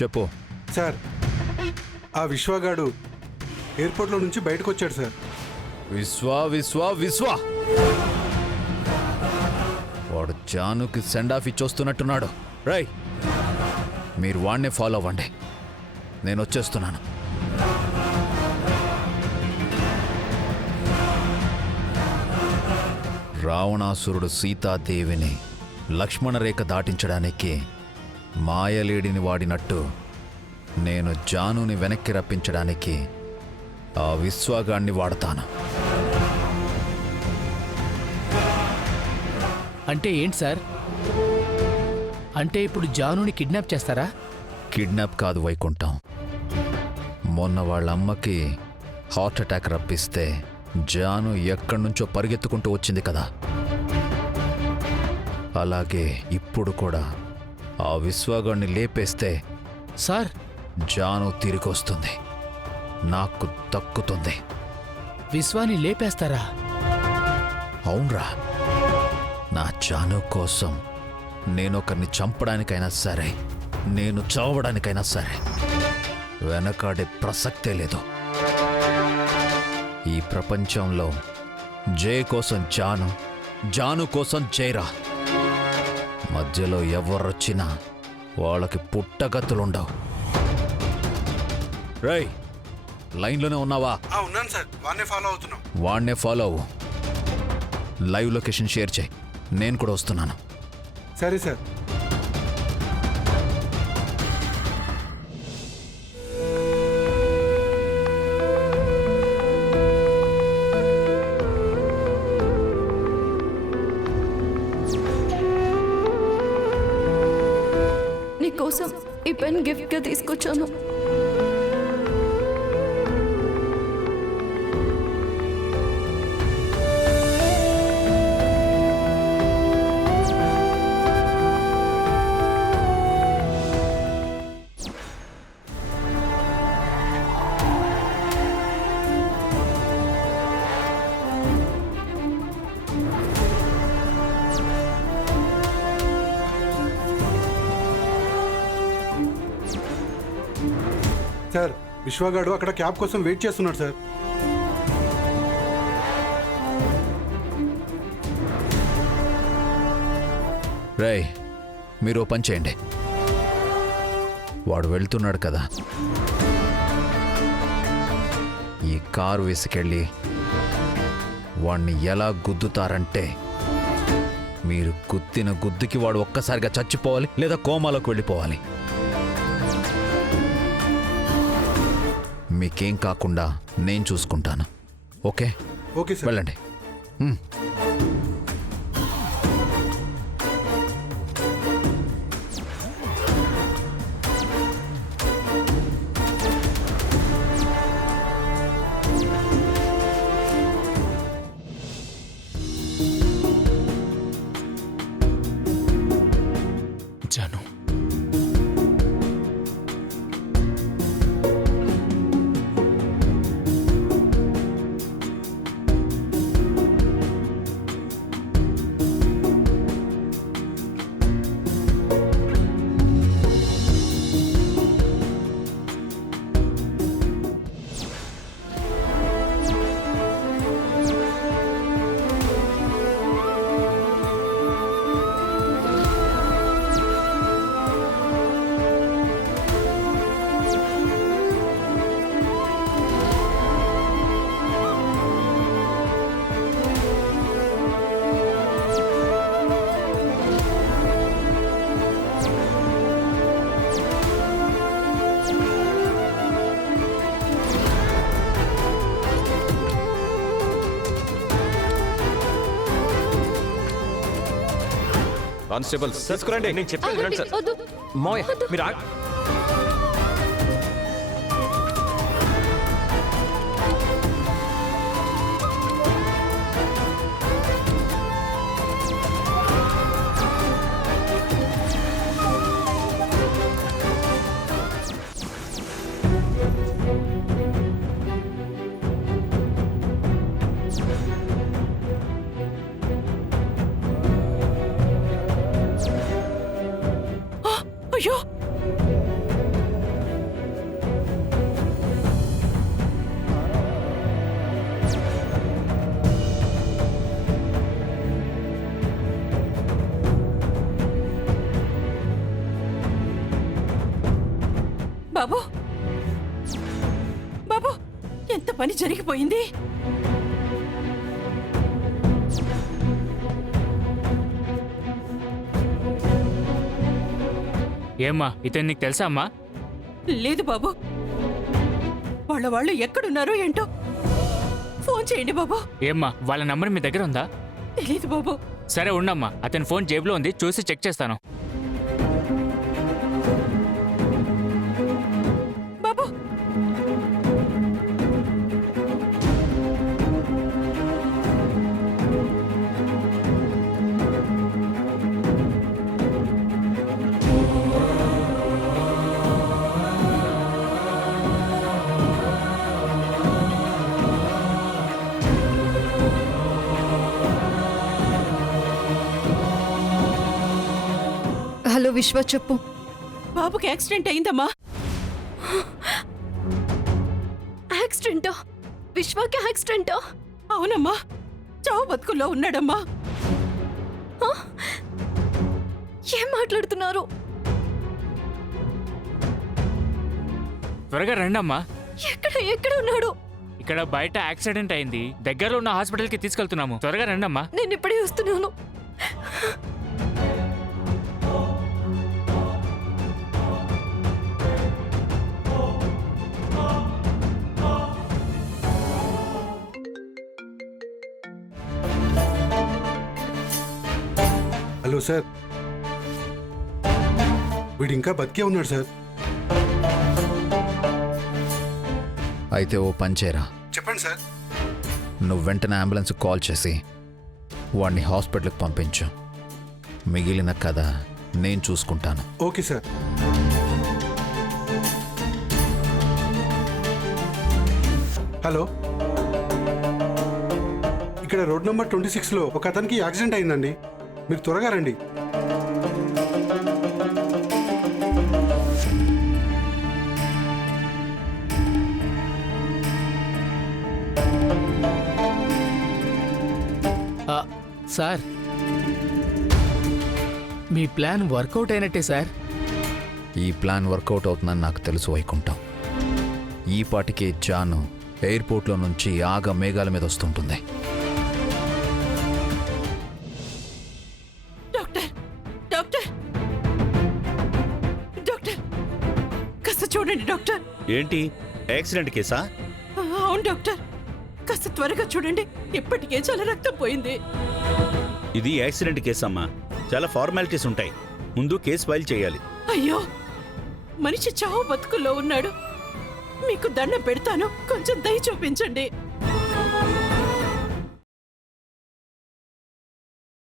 చెప్పు. సార్, ఆ విశ్వగాడు ఎయిర్పోర్ట్లో నుంచి బయటకు వచ్చాడు సార్. విశ్వ వాడు జానుకి సెండ్ ఆఫ్ ఇచ్చొస్తున్నట్టున్నాడు. రై, మీరు వాడినే ఫాలో అవ్వండి, నేను వచ్చేస్తున్నాను. రావణాసురుడు సీతాదేవిని లక్ష్మణరేఖ దాటించడానికి మాయలేడిని వాడినట్టు నేను జానుని వెనక్కి రప్పించడానికి ఆ విశ్వగాణ్ణి వాడతాను. అంటే ఏంటి సార్? అంటే ఇప్పుడు జానుని కిడ్నాప్ చేస్తారా? కిడ్నాప్ కాదు వైకుంఠం. మొన్న వాళ్ళ అమ్మకి హార్ట్ అటాక్ రప్పిస్తే జాను ఎక్కడి నుంచో పరిగెత్తుకుంటూ వచ్చింది కదా, అలాగే ఇప్పుడు కూడా ఆ విశ్వగాణ్ణి లేపేస్తే సార్, జాను తిరిగొస్తుంది, నాకు దక్కుతుంది. విశ్వాని లేపేస్తారా? అవునరా, నా జాను కోసం నేనొకరిని చంపడానికైనా సరే, నేను చావడానికైనా సరే వెనకాడే ప్రసక్తే లేదు. ఈ ప్రపంచంలో జయ కోసం జాను, జాను కోసం జయరా, మధ్యలో ఎవరొచ్చినా వాళ్ళకి పుట్టగతులుండవు. రై, లైన్లోనే ఉన్నావా? ఉన్నాను సార్, వాడినే ఫాలో అవుతున్నాం. వాడినే ఫాలో అవ్వు. లైవ్ లొకేషన్ షేర్ చేయి, నేను కూడా వస్తున్నాను. సరే సార్. నీకోసం ఈ పెన్ గిఫ్ట్గా తీసుకొచ్చాను. సార్, విశ్వగాడు అక్కడ క్యాబ్ కోసం వెయిట్ చేస్తున్నాడు సార్. రేయ్, మీరు ఓ పని చేయండి. వాడు వెళ్తున్నాడు కదా, ఈ కారు వేసుకెళ్ళి వాణ్ణి ఎలా గుద్దుతారంటే, మీరు గుద్దిన గుద్దుకి వాడు ఒక్కసారిగా చచ్చిపోవాలి లేదా కోమాలోకి వెళ్ళిపోవాలి. మీకేం కాకుండా నేను చూసుకుంటాను. ఓకే? Okay sir. వెళ్ళండి. జాను, కానిస్టేబుల్ తీసుకురండి. నేను చెప్పేది వినండి సార్. మావయ్య, మీరు అయ్యో, బాబు బాబు ఎంత పని జరిగిపోయింది. ఏమ్మా ఇతను నీకు తెలుసా అమ్మా? లేదు బాబు, వాళ్ళు ఎక్కడున్నారో ఏంటో ఫోన్ చేయండి బాబు. ఏమ్మా వాళ్ళ నంబర్ మీ దగ్గర ఉందా? తెలీదు బాబు. సరే ఉండమ్మా, అతని ఫోన్ జేబులో ఉంది, చూసి చెక్ చేస్తాను. బాబు హలో విశ్వ, చెప్పు. బాబుకి యాక్సిడెంట్ అయిందమ్మా. యాక్సిడెంటా? విశ్వకి యాక్సిడెంటా? అవునమ్మా, చావు బతుకుల్లో ఉన్నాడమ్మా. ఏం మాట్లాడుతున్నారు? త్వరగా రండమ్మా. ఎక్కడ ఉన్నాడు? ఇక్కడ బయట యాక్సిడెంట్ అయింది, దగ్గరలో ఉన్న హాస్పిటల్కి తీసుకెళ్తున్నాము. త్వరగా రండమ్మా. నేను ఇప్పుడే వస్తున్నాను. హలో సార్, వీడు ఇంకా బతికే ఉన్నాడు సార్. అయితే ఓ పంచేరా, చెప్పండి సార్. నువ్వు వెంటనే అంబులెన్స్కి కాల్ చేసి వాడిని హాస్పిటల్కి పంపించు. మిగిలిన కథ నేను చూసుకుంటాను. Okay sir. హలో, ఇక్కడ రోడ్ నెంబర్ 26లో ఒక అతనికి యాక్సిడెంట్ అయిందండి. మీరు త్వరగా రండి. సార్, మీ ప్లాన్ వర్కౌట్ అయినట్టే సార్. ఈ ప్లాన్ వర్కౌట్ అవుతుందని నాకు తెలుసు వైకుంఠం. ఈ పాటికి జాను ఎయిర్పోర్ట్లో నుంచి ఆగ మేఘాల మీద వస్తుంటుంది. డాక్టర్ డాక్టర్ డాక్టర్ కాస్త చూడండి డాక్టర్. ఏంటి, యాక్సిడెంట్ కేసా? అవును డాక్టర్, కాస్త త్వరగా చూడండి. ఇప్పటికే చాలా రక్తం పోయింది. ఇది యాక్సిడెంట్ కేసమ్మా, చాలా ఫార్మాలిటీస్ ఉంటాయి. ముందు కేసు ఫైల్ చేయాలి. అయ్యో, మనిషి చావు బతుకుల్లో ఉన్నాడు. మీకు దండం పెడతాను, కొంచెం దయ చూపించండి.